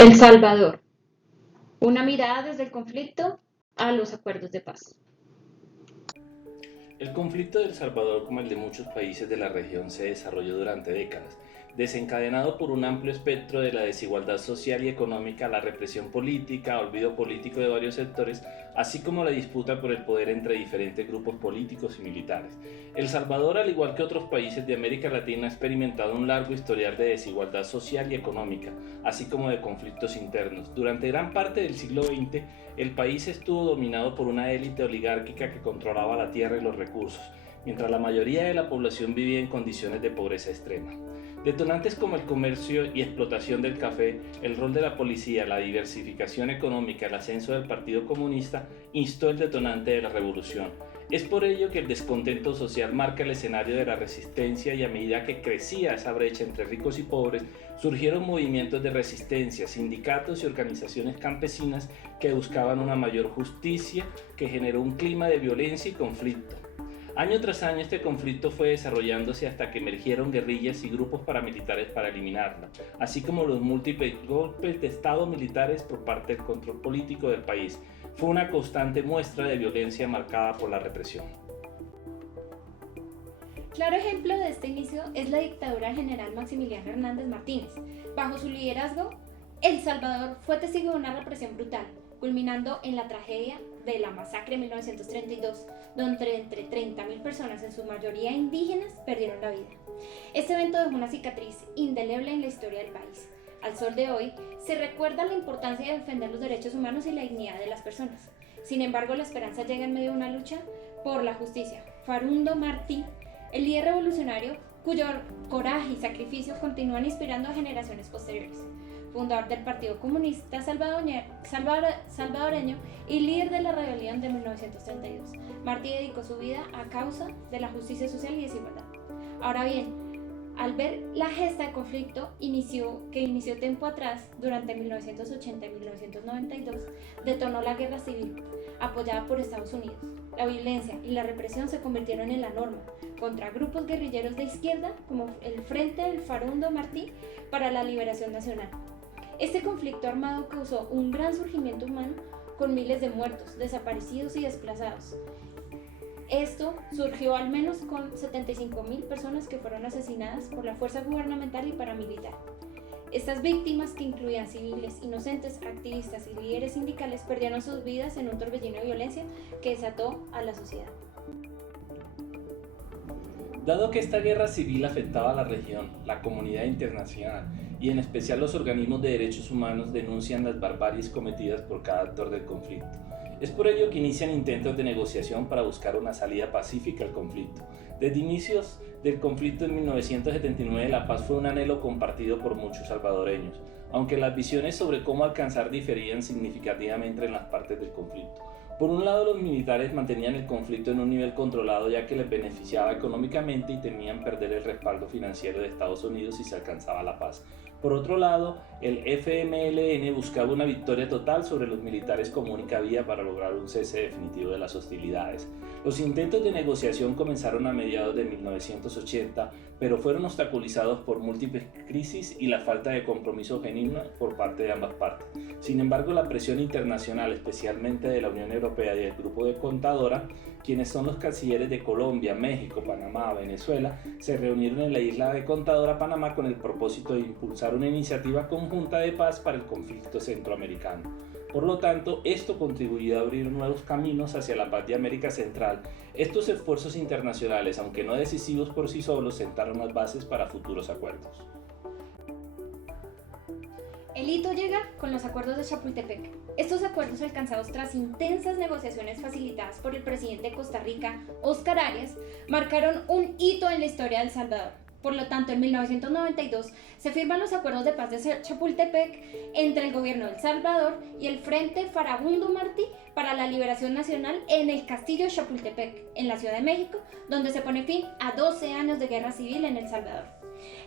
El Salvador, una mirada desde el conflicto a los acuerdos de paz. El conflicto de El Salvador, como el de muchos países de la región, se desarrolló durante décadas, desencadenado por un amplio espectro de la desigualdad social y económica, la represión política, olvido político de varios sectores, así como la disputa por el poder entre diferentes grupos políticos y militares. El Salvador, al igual que otros países de América Latina, ha experimentado un largo historial de desigualdad social y económica, así como de conflictos internos. Durante gran parte del siglo XX, el país estuvo dominado por una élite oligárquica que controlaba la tierra y los recursos, mientras la mayoría de la población vivía en condiciones de pobreza extrema. Detonantes como el comercio y explotación del café, el rol de la policía, la diversificación económica, el ascenso del Partido Comunista instó el detonante de la revolución. Es por ello que el descontento social marca el escenario de la resistencia y a medida que crecía esa brecha entre ricos y pobres, surgieron movimientos de resistencia, sindicatos y organizaciones campesinas que buscaban una mayor justicia que generó un clima de violencia y conflicto. Año tras año este conflicto fue desarrollándose hasta que emergieron guerrillas y grupos paramilitares para eliminarla, así como los múltiples golpes de estado militares por parte del control político del país. Fue una constante muestra de violencia marcada por la represión. Claro ejemplo de este inicio es la dictadura del general Maximiliano Hernández Martínez. Bajo su liderazgo, El Salvador fue testigo de una represión brutal, culminando en la tragedia de la masacre de 1932, donde entre 30.000 personas, en su mayoría indígenas, perdieron la vida. Este evento dejó una cicatriz indeleble en la historia del país. Al sol de hoy, se recuerda la importancia de defender los derechos humanos y la dignidad de las personas. Sin embargo, la esperanza llega en medio de una lucha por la justicia. Farundo Martí, el líder revolucionario cuyo coraje y sacrificio continúan inspirando a generaciones posteriores. Fundador del Partido Comunista Salvadoreño y líder de la rebelión de 1932. Martí dedicó su vida a causa de la justicia social y desigualdad. Ahora bien, al ver la gesta de conflicto que inició tiempo atrás, durante 1980 y 1992, detonó la guerra civil, apoyada por Estados Unidos. La violencia y la represión se convirtieron en la norma contra grupos guerrilleros de izquierda como el Frente del Farundo Martí para la Liberación Nacional. Este conflicto armado causó un gran surgimiento humano con miles de muertos, desaparecidos y desplazados. Esto surgió al menos con 75.000 personas que fueron asesinadas por la fuerza gubernamental y paramilitar. Estas víctimas, que incluían civiles, inocentes, activistas y líderes sindicales, perdieron sus vidas en un torbellino de violencia que desató a la sociedad. Dado que esta guerra civil afectaba a la región, la comunidad internacional y en especial los organismos de derechos humanos denuncian las barbaries cometidas por cada actor del conflicto. Es por ello que inician intentos de negociación para buscar una salida pacífica al conflicto. Desde inicios del conflicto en 1979, la paz fue un anhelo compartido por muchos salvadoreños, aunque las visiones sobre cómo alcanzar diferían significativamente en las partes del conflicto. Por un lado, los militares mantenían el conflicto en un nivel controlado ya que les beneficiaba económicamente y temían perder el respaldo financiero de Estados Unidos si se alcanzaba la paz. Por otro lado, el FMLN buscaba una victoria total sobre los militares como única vía para lograr un cese definitivo de las hostilidades. Los intentos de negociación comenzaron a mediados de 1980, pero fueron obstaculizados por múltiples crisis y la falta de compromiso genuino por parte de ambas partes. Sin embargo, la presión internacional, especialmente de la Unión Europea y del Grupo de Contadora, quienes son los cancilleres de Colombia, México, Panamá, Venezuela, se reunieron en la isla de Contadora, Panamá, con el propósito de impulsar una iniciativa conjunta de paz para el conflicto centroamericano. Por lo tanto, esto contribuyó a abrir nuevos caminos hacia la paz de América Central. Estos esfuerzos internacionales, aunque no decisivos por sí solos, sentaron las bases para futuros acuerdos. El hito llega con los acuerdos de Chapultepec. Estos acuerdos, alcanzados tras intensas negociaciones facilitadas por el presidente de Costa Rica, Óscar Arias, marcaron un hito en la historia de El Salvador. Por lo tanto, en 1992 se firman los acuerdos de paz de Chapultepec entre el gobierno de El Salvador y el Frente Farabundo Martí para la Liberación Nacional en el Castillo de Chapultepec, en la Ciudad de México, donde se pone fin a 12 años de guerra civil en El Salvador.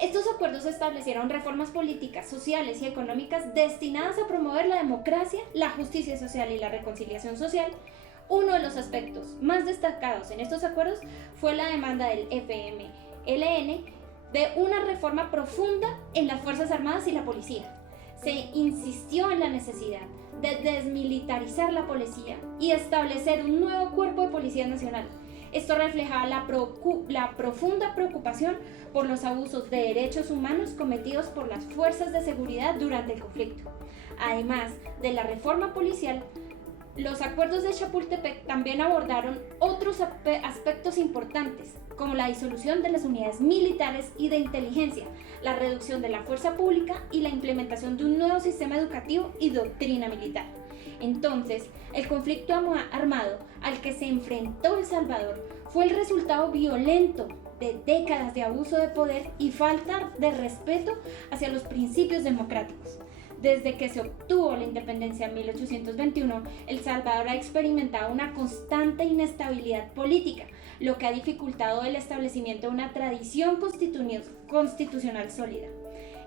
Estos acuerdos establecieron reformas políticas, sociales y económicas destinadas a promover la democracia, la justicia social y la reconciliación social. Uno de los aspectos más destacados en estos acuerdos fue la demanda del FMLN de una reforma profunda en las Fuerzas Armadas y la policía. se insistió en la necesidad de desmilitarizar la policía y establecer un nuevo cuerpo de policía nacional. Esto reflejaba la profunda preocupación por los abusos de derechos humanos cometidos por las fuerzas de seguridad durante el conflicto. Además de la reforma policial, los acuerdos de Chapultepec también abordaron otros aspectos importantes, como la disolución de las unidades militares y de inteligencia, la reducción de la fuerza pública y la implementación de un nuevo sistema educativo y doctrina militar. Entonces, el conflicto armado al que se enfrentó El Salvador fue el resultado violento de décadas de abuso de poder y falta de respeto hacia los principios democráticos. Desde que se obtuvo la independencia en 1821, El Salvador ha experimentado una constante inestabilidad política, lo que ha dificultado el establecimiento de una tradición constitucional sólida.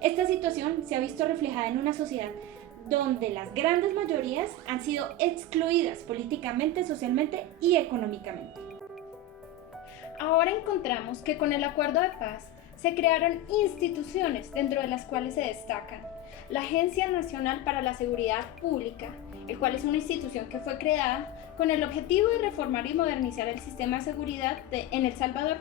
Esta situación se ha visto reflejada en una sociedad donde las grandes mayorías han sido excluidas políticamente, socialmente y económicamente. Ahora encontramos que con el Acuerdo de Paz se crearon instituciones dentro de las cuales se destacan la Agencia Nacional para la Seguridad Pública, el cual es una institución que fue creada con el objetivo de reformar y modernizar el sistema de seguridad en El Salvador.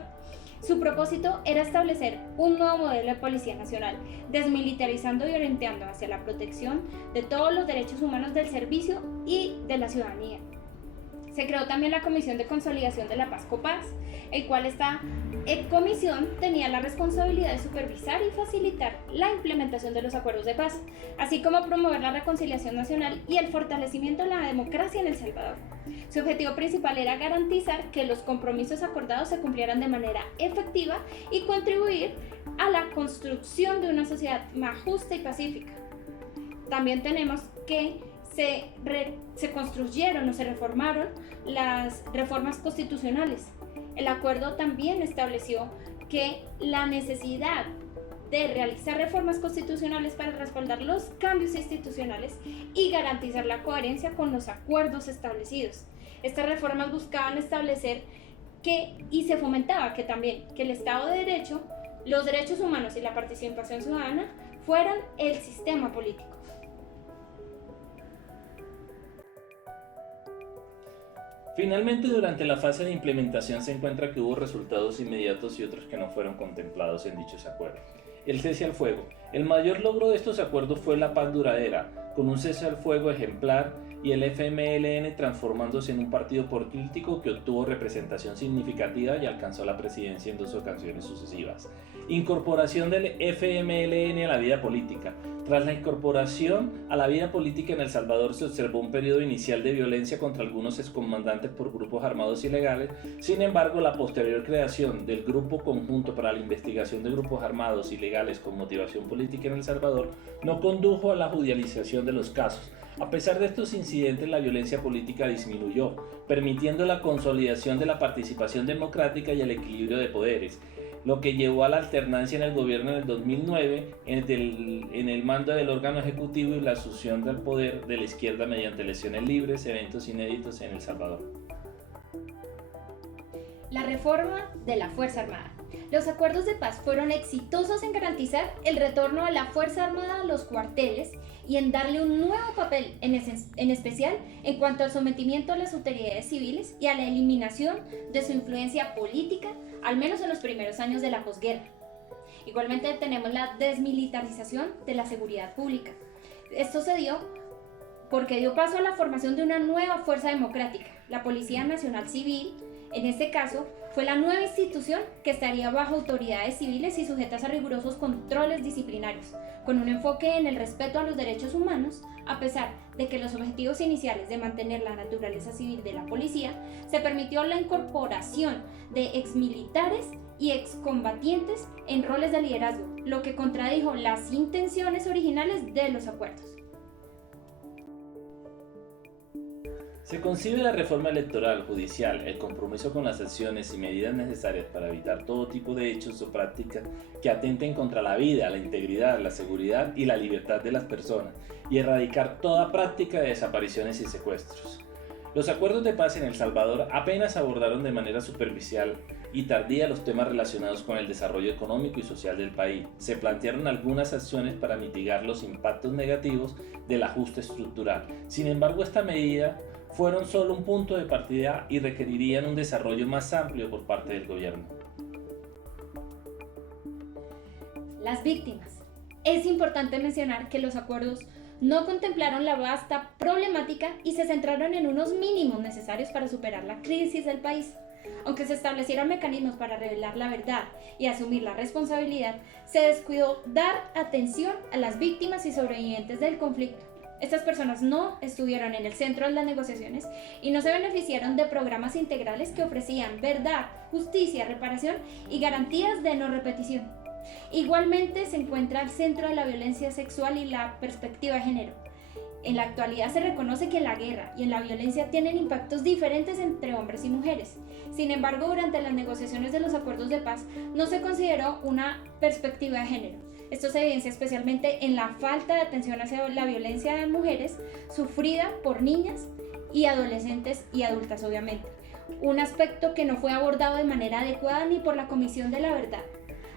Su propósito era establecer un nuevo modelo de Policía Nacional, desmilitarizando y orientando hacia la protección de todos los derechos humanos del servicio y de la ciudadanía. Se creó también la Comisión de Consolidación de la Paz COPAS, el cual esta comisión tenía la responsabilidad de supervisar y facilitar la implementación de los acuerdos de paz, así como promover la reconciliación nacional y el fortalecimiento de la democracia en El Salvador. Su objetivo principal era garantizar que los compromisos acordados se cumplieran de manera efectiva y contribuir a la construcción de una sociedad más justa y pacífica. También tenemos que se construyeron o se reformaron las reformas constitucionales. El acuerdo también estableció que la necesidad de realizar reformas constitucionales para respaldar los cambios institucionales y garantizar la coherencia con los acuerdos establecidos. Estas reformas buscaban establecer y se fomentaba que el Estado de Derecho, los derechos humanos y la participación ciudadana fueran el sistema político. Finalmente, durante la fase de implementación se encuentra que hubo resultados inmediatos y otros que no fueron contemplados en dichos acuerdos. El cese al fuego. El mayor logro de estos acuerdos fue la paz duradera, con un cese al fuego ejemplar y el FMLN transformándose en un partido político que obtuvo representación significativa y alcanzó la presidencia en 2 ocasiones sucesivas. Incorporación del FMLN a la vida política. Tras la incorporación a la vida política en El Salvador se observó un periodo inicial de violencia contra algunos excomandantes por grupos armados ilegales. Sin embargo, la posterior creación del Grupo Conjunto para la Investigación de Grupos Armados Ilegales con Motivación Política en El Salvador no condujo a la judicialización de los casos. A pesar de estos incidentes, la violencia política disminuyó, permitiendo la consolidación de la participación democrática y el equilibrio de poderes, lo que llevó a la alternancia en el gobierno en el 2009 en el mando del órgano ejecutivo y la asunción del poder de la izquierda mediante elecciones libres, eventos inéditos en El Salvador. La reforma de la Fuerza Armada. Los acuerdos de paz fueron exitosos en garantizar el retorno de la Fuerza Armada a los cuarteles y en darle un nuevo papel, en especial en cuanto al sometimiento a las autoridades civiles y a la eliminación de su influencia política, al menos en los primeros años de la posguerra. Igualmente tenemos la desmilitarización de la seguridad pública. Esto se dio porque dio paso a la formación de una nueva fuerza democrática, la Policía Nacional Civil. En este caso, fue la nueva institución que estaría bajo autoridades civiles y sujetas a rigurosos controles disciplinarios, con un enfoque en el respeto a los derechos humanos, a pesar de que los objetivos iniciales de mantener la naturaleza civil de la policía, se permitió la incorporación de exmilitares y excombatientes en roles de liderazgo, lo que contradijo las intenciones originales de los acuerdos. Se concibe la reforma electoral, judicial, el compromiso con las acciones y medidas necesarias para evitar todo tipo de hechos o prácticas que atenten contra la vida, la integridad, la seguridad y la libertad de las personas y erradicar toda práctica de desapariciones y secuestros. Los acuerdos de paz en El Salvador apenas abordaron de manera superficial y tardía los temas relacionados con el desarrollo económico y social del país. Se plantearon algunas acciones para mitigar los impactos negativos del ajuste estructural. Sin embargo, esta medida fueron solo un punto de partida y requerirían un desarrollo más amplio por parte del gobierno. Las víctimas. Es importante mencionar que los acuerdos no contemplaron la vasta problemática y se centraron en unos mínimos necesarios para superar la crisis del país. Aunque se establecieron mecanismos para revelar la verdad y asumir la responsabilidad, se descuidó dar atención a las víctimas y sobrevivientes del conflicto. Estas personas no estuvieron en el centro de las negociaciones y no se beneficiaron de programas integrales que ofrecían verdad, justicia, reparación y garantías de no repetición. Igualmente se encuentra al centro de la violencia sexual y la perspectiva de género. En la actualidad se reconoce que la guerra y en la violencia tienen impactos diferentes entre hombres y mujeres. Sin embargo, durante las negociaciones de los acuerdos de paz no se consideró una perspectiva de género. Esto se evidencia especialmente en la falta de atención hacia la violencia de mujeres sufrida por niñas y adolescentes y adultas, obviamente. Un aspecto que no fue abordado de manera adecuada ni por la Comisión de la Verdad.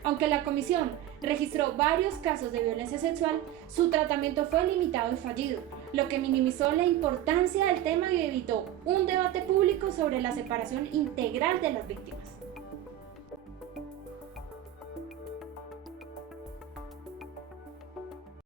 Aunque la Comisión registró varios casos de violencia sexual, su tratamiento fue limitado y fallido, lo que minimizó la importancia del tema y evitó un debate público sobre la separación integral de las víctimas.